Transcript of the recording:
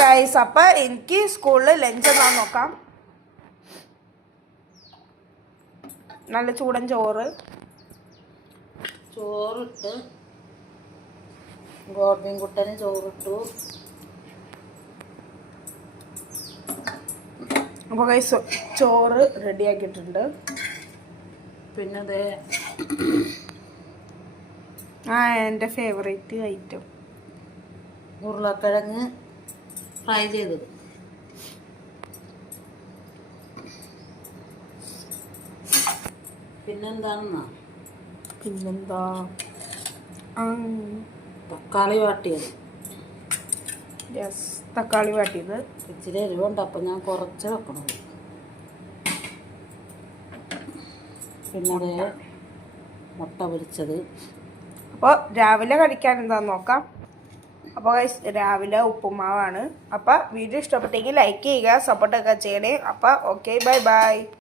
Guys അപ്പം എനിക്ക് സ്കൂളിൽ ലഞ്ച് എന്നാന്ന് നോക്കാം. നല്ല ചൂടൻ ചോറ്. ചോറിട്ട്. ഗോപിൻകുട്ടന് കുട്ടനും ചോറിട്ടു. അപ്പോൾ ഗൈസ് ചോറ് റെഡിയാക്കിയിട്ടുണ്ട് പിന്നെ അതേ ആ എന്റെ ഫേവറേറ്റ് ഐറ്റം ഉരുളക്കിഴങ്ങ്. ഫ്രൈ ചെയ്തത് പിന്നെന്താണെന്നാ? പിന്നെന്താ? തക്കാളി വാട്ടിയത്. യെസ് തക്കാളി വാട്ടിയത്. ഇച്ചിരി എരിവുണ്ട് അപ്പം ഞാൻ കുറച്ച് വെക്കണത്. പിന്നെ മുട്ട പൊരിച്ചത്. അപ്പോൾ രാവിലെ കഴിക്കാൻ എന്താന്ന് നോക്കാം. അപ്പോൾ രാവിലെ ഉപ്പുമാവാണ്. അപ്പോൾ വീഡിയോ ഇഷ്ടപ്പെട്ടെങ്കിൽ ലൈക്ക് ചെയ്യുക സപ്പോർട്ടൊക്കെ ചെയ്യണേ. അപ്പോൾ ഓക്കെ ബൈ ബൈ